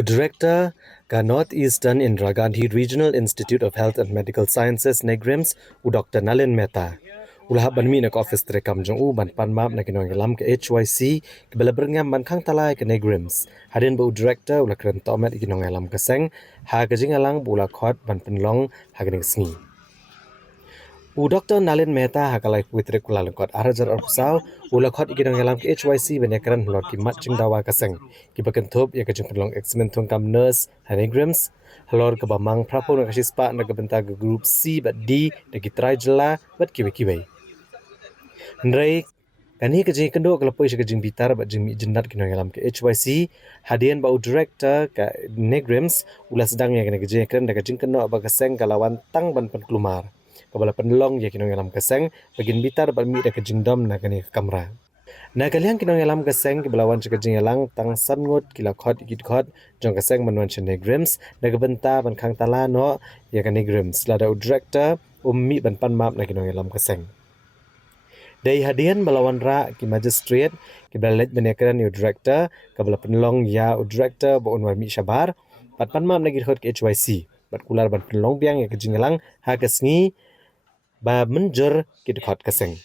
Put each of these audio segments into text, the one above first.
Director ka Northeastern Indira Gandhi Regional Institute of Health and Medical Sciences Negrims Dr. Nalin Mehta. Ulah banmi nak office terekam jong ban panmap nak kinong lam ke HYC ke bela berngam ban khang talai ke Negrims. Hadin bu director ulah keren tomet kinong lam ke seng ha ke jingalang bula khot ban penlong ha ke sngi. Dr. Nalin Mehta hakalai puitri kula lengkot arajar orsau ulakot ikinang yalam ke HYC benekaran lor kimat jing dawa kaseng kibakan thup ya kajung penlong eksmen tungkam nurse Hanegrims halor ke bamang prapo nak sispa nak benta ke grup C bat D dagi try jela bat kiwe Ndrai kani kajing kendo kelapoi kajing bitar bat jing jendat kinang yalam ke HYC hadian bau director ka Negrims ulah sedang ya kajing keren dak kajing kendo ba kaseng kalawan tang ban penkelumar kabala penlong ya kinong yalam keseng bagin bitar balmi da kejingdom na kani kamera na kaliang kinong yalam keseng kibalawan kejing yalang tang sangut kila khot ikit khot jong keseng manwan chene grims na gebenta ban khang tala no ya kani grims lada director ummi ban pan map na kinong yalam keseng dai hadian balawan ra ki magistrate ki balet benekaran yu director kabala penlong ya director bo unwar mi shabar pat pan map na ki khot ke HYC bat kular ban penlong biang ya kejing yalang ha kesngi ba menjer kit khot kaseng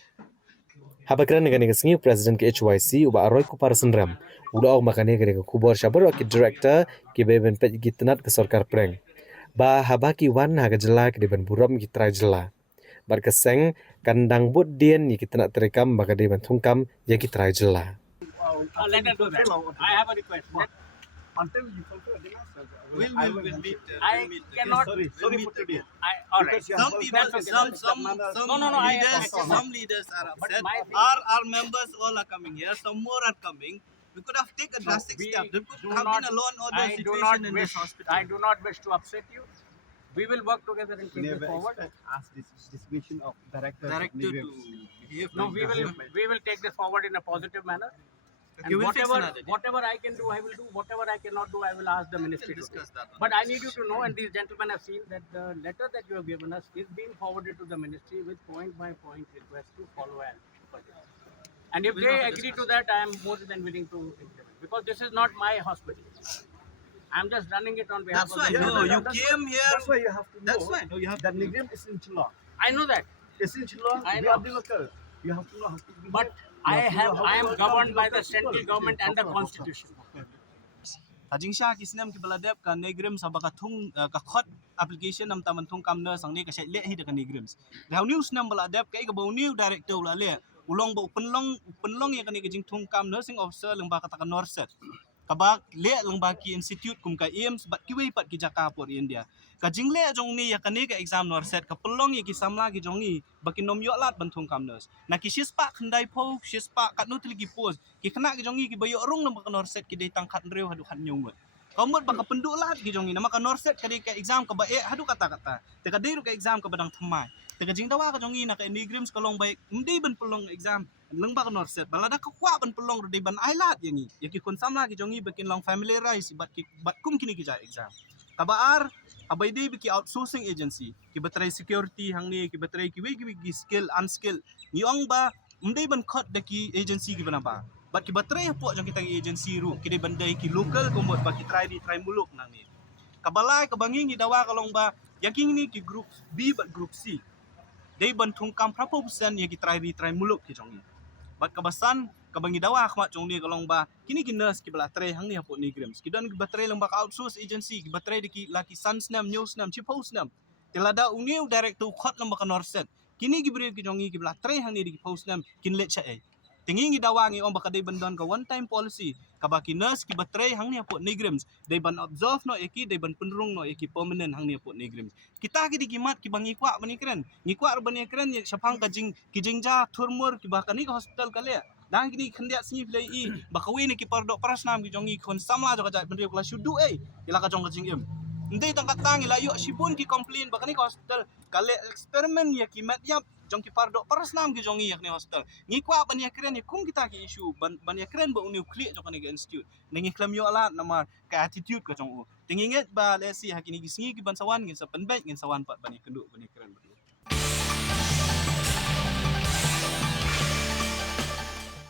habakran ngani kasngi president ke HYC uba aroy ku par senram uda og makane gere ku bor shabar ki director ki beben pet gitnat ke sarkar preng ba habaki wan ha gajela ki ben buram ki tra jela bar kaseng kandang bud dien ni kitna terekam bagade ben thungkam ya ki tra jela Let us do that. I have a request. Until you fulfill the last We'll meet. I meet. cannot. Sorry for today. All right. Because you Some have people, also some leaders, I- some leaders are But upset. my thing- Our members all are coming here. Some more are coming. We could have taken a drastic we step. There could do have not- been a law and order I do situation not in wish. this hospital. I do not wish to upset you. We will work together and take it never forward. expect us this mission of director Director to Negrims. behave No, like we will take this forward in a positive manner. Okay, And we'll fix whatever another day. whatever I can do, I will do. Whatever I cannot do, I will ask the ministry to do. discuss that on But the I need you to know, and these gentlemen have seen that the letter that you have given us is being forwarded to the ministry with point by point request to follow and budget. And if We'll they have a agree to that, I am more than willing to implement, because this is not my hospital. I'm just running it on behalf That's of the fine. No, you That's- came here. That's why you have to know. That's fine. No, you have that to know. Negrim is in Chilla. I know that, It's in Chilla. I We know. are the local. You have to know how to behave. but You I to know how I to am welcome governed by local the central people. government and the Okay, constitution. Hajing Shah kisnem ki baladep ka Negrims sabaka thung ka khot application nam taman thung kam na sang ne ka shay le hi de ka Negrims. Rau news nam baladep ka ba new director la le ulong ba penlong ya ka ni jing thung kam nursing officer leng ba ka ta norset. Kabak le leng ba ki institute kum ka AIMS bat ki wei pat ki jaka por India. Ka jing le jong ni ya ka ni ka exam norset ka pelong ya ki samla ki jong ni ba ki nom yo lat ban thung kam nurs. Na ki shis pa khandai po shis pa kat nu tli ki pos ki khana ki jong ni ki bayo rong nam ka norset ki dei tang khat reu hadu khat nyung. Kamu baka penduk lat ki jong ni nama ka norset ka dei ka exam ka ba hadu kata te ka dei ru ka exam ka badang thamai te ka jing dawa ka jong ni na ka Negrims ka long bai mdei ban pelong exam leng ba ka norset balada ka kwa ban pelong ru dei ban ailat yangi ya ki kun samla ki jong ni bakin long familiarize bat kum kini ki ja exam ka ba ar abai dei bi ki outsourcing agency ki batrai security hang ni ki batrai ki wei ki skill unskill ni ong ba mdei ban khot de ki agency ki bana ba bat ki batrai po jong kita agency ru ki dei bandai ki local komot ba ki try muluk nang ni kabalai kabangi ni dawa kalong ba yaking ni ki group B bat group C dei ban thung kam prapo busan ya ki try muluk ki jong ni bat kabasan kabangi dawa khmat jong ni kalong ba kini ki nurse ki bala tray hang ni hapo Negrims ki don ki batray lang ba ka outsource agency ki batray de ki laki sans nam news nam chipos nam tilada uniu director khot lang ba ka norset kini ki bri ki jong ni ki bala tray hang ni di ki post nam kin let cha tingin gi dawa ngi on baka dei bandon ka one time policy kabaki nurse ki batray hang ni hapo Negrims dei ban observe no eki dei ban penrung no eki permanent hang ni hapo Negrims kita ki dikimat ki bangi kwa bani kren ngikwa bani kren ya sapang ka jing ki jingja thurmur ki baka ni ka hospital kale dang kini khendia sni play i baka wi ni ki pardo prasnam ki jongi khon samla jo ka bani kla shudu ila ka jong ka jing em ndei tang katang ila yo sibun ki complain baka ni ka hospital kale experiment ya ki mat yap jong ki pardo prasnam ki jongi yak ni hospital ngikwa bani kren ni kum kita ki issue bani kren ba uni clear jo ka ni institute nengi klam yo ala nama ka attitude ka jong u tinginget ba lesi hakini ki singi ki bansawan ngin sa penbet ngin sawan pat bani kenduk bani kren